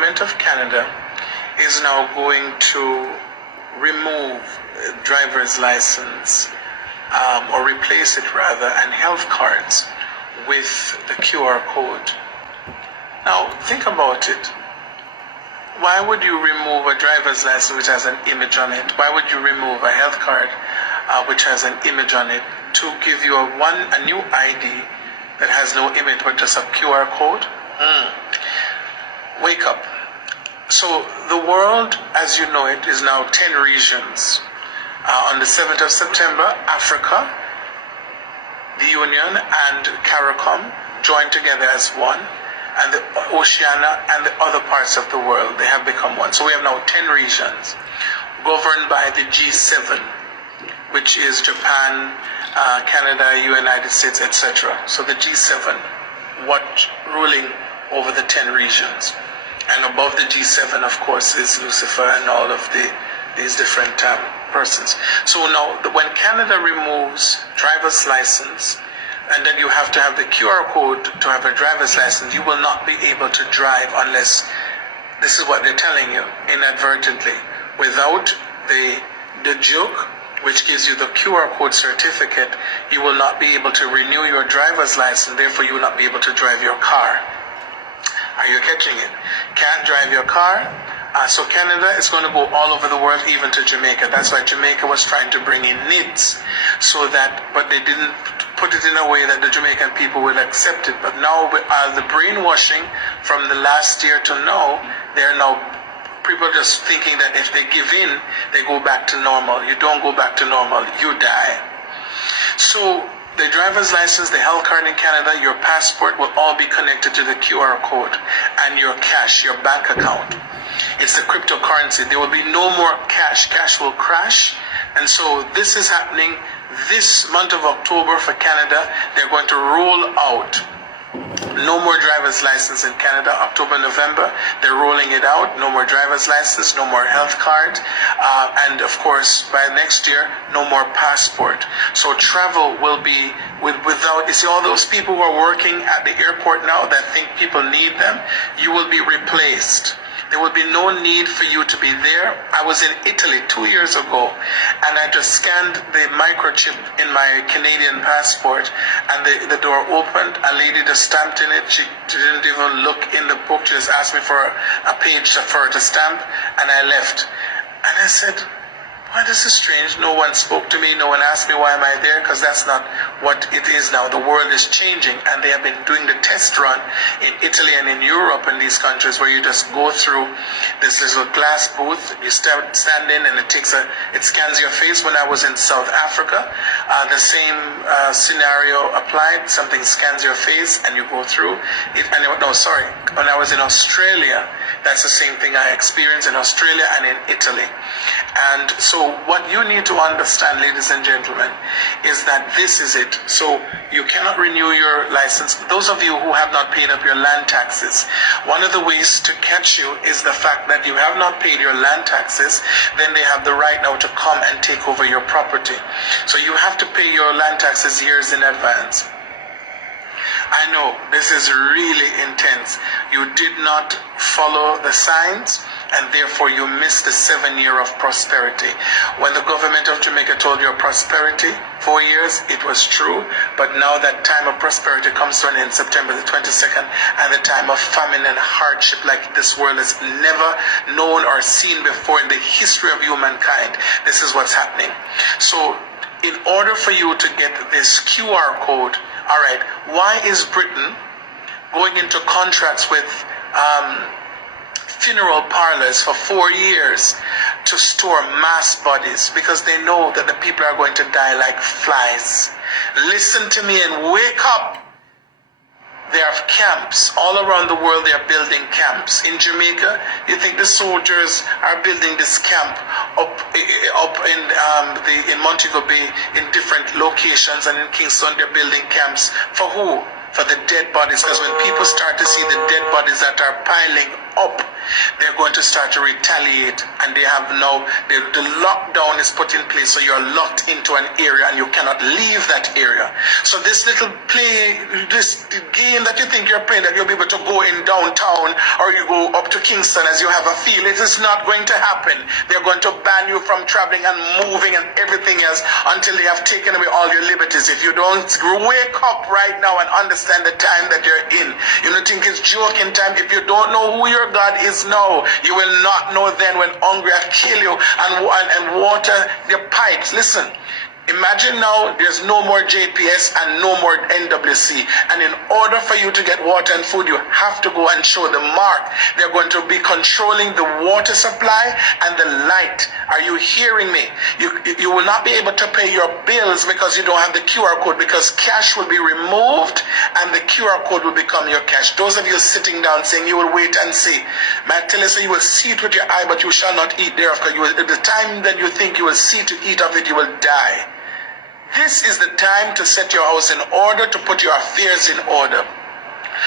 government of Canada is now going to remove driver's license or replace it rather, and health cards with the QR code. Now think about it. Why would you remove a driver's license which has an image on it? Why would you remove a health card which has an image on it to give you a new ID that has no image but just a QR code? Wake up. So the world as you know it is now 10 regions. On the 7th of September, Africa, the Union and CARICOM joined together as one, and the Oceania and the other parts of the world, they have become one. So we have now 10 regions governed by the G7, which is Japan, Canada, United States, etc. So the G7, ruling over the 10 regions. And above the G7, of course, is Lucifer and all of these different persons. So now, when Canada removes driver's license, and then you have to have the QR code to have a driver's license, you will not be able to drive unless, this is what they're telling you, inadvertently, without the joke, which gives you the QR code certificate, you will not be able to renew your driver's license, therefore you will not be able to drive your car. Are you catching it? Can't drive your car. So Canada is going to go all over the world, even to Jamaica. That's why Jamaica was trying to bring in NIDS, but they didn't put it in a way that the Jamaican people will accept it. But now, with the brainwashing from the last year to now, they're now people just thinking that if they give in, they go back to normal. You don't go back to normal, you die. So the driver's license, the health card in Canada, your passport will all be connected to the QR code, and your cash, your bank account. It's the cryptocurrency. There will be no more cash. Cash will crash. And so this is happening this month of October for Canada. They're going to roll out no more driver's license in Canada. October, November, they're rolling it out. No more driver's license, no more health card. And of course, by next year, no more passport. So travel will be without, you see all those people who are working at the airport now that think people need them, you will be replaced. There will be no need for you to be there. I was in Italy 2 years ago, and I just scanned the microchip in my Canadian passport, and the door opened. A lady just stamped in it. She didn't even look in the book. She just asked me for a page for her to stamp, and I left. And I said, why, this is strange. No one spoke to me. No one asked me why am I there, because that's not what it is now. The world is changing, and they have been doing the test run in Italy and in Europe and these countries where you just go through this little glass booth. You stand in, and it scans your face. When I was in South Africa, the same scenario applied. Something scans your face, and you go through it. When I was in Australia, that's the same thing I experienced in Australia and in Italy. And so what you need to understand, ladies and gentlemen, is that this is it. So you cannot renew your license. Those of you who have not paid up your land taxes, one of the ways to catch you is the fact that you have not paid your land taxes, then they have the right now to come and take over your property. So you have to pay your land taxes years in advance. I know this is really intense. You did not follow the signs, and therefore you missed the 7 year of prosperity. When the government of Jamaica told you prosperity, 4 years, it was true, but now that time of prosperity comes to an end, September the 22nd, and the time of famine and hardship like this world has never known or seen before in the history of humankind. This is what's happening. So in order for you to get this QR code, all right, why is Britain going into contracts with funeral parlors for 4 years to store mass bodies? Because they know that the people are going to die like flies. Listen to me and wake up. There are camps all around the world. They are building camps. In Jamaica, you think the soldiers are building this camp up in Montego Bay in different locations, and in Kingston they're building camps for who? For the dead bodies. Because when people start to see the dead bodies that are piling up, they're going to start to retaliate, and they have now, the lockdown is put in place, so you're locked into an area and you cannot leave that area. So this little this game that you think you're playing, that you'll be able to go in downtown or you go up to Kingston as you have a feel, it is not going to happen. They're going to ban you from traveling and moving and everything else until they have taken away all your liberties. If you don't wake up right now and understand the time that you're in, you don't think it's joking time. If you don't know who your God is now, you will not know then when hungry will kill you and water your pipes. Listen, imagine now there's no more JPS and no more NWC, and in order for you to get water and food, you have to go and show the mark. They're going to be controlling the water supply and the light. Are you hearing me? You will not be able to pay your bills because you don't have the QR code, because cash will be removed and the QR code will become your cash. Those of you sitting down saying you will wait and see, man, tell us, you will see it with your eye, but you shall not eat thereof. At the time that you think you will see to eat of it, you will die. This is the time to set your house in order, to put your affairs in order.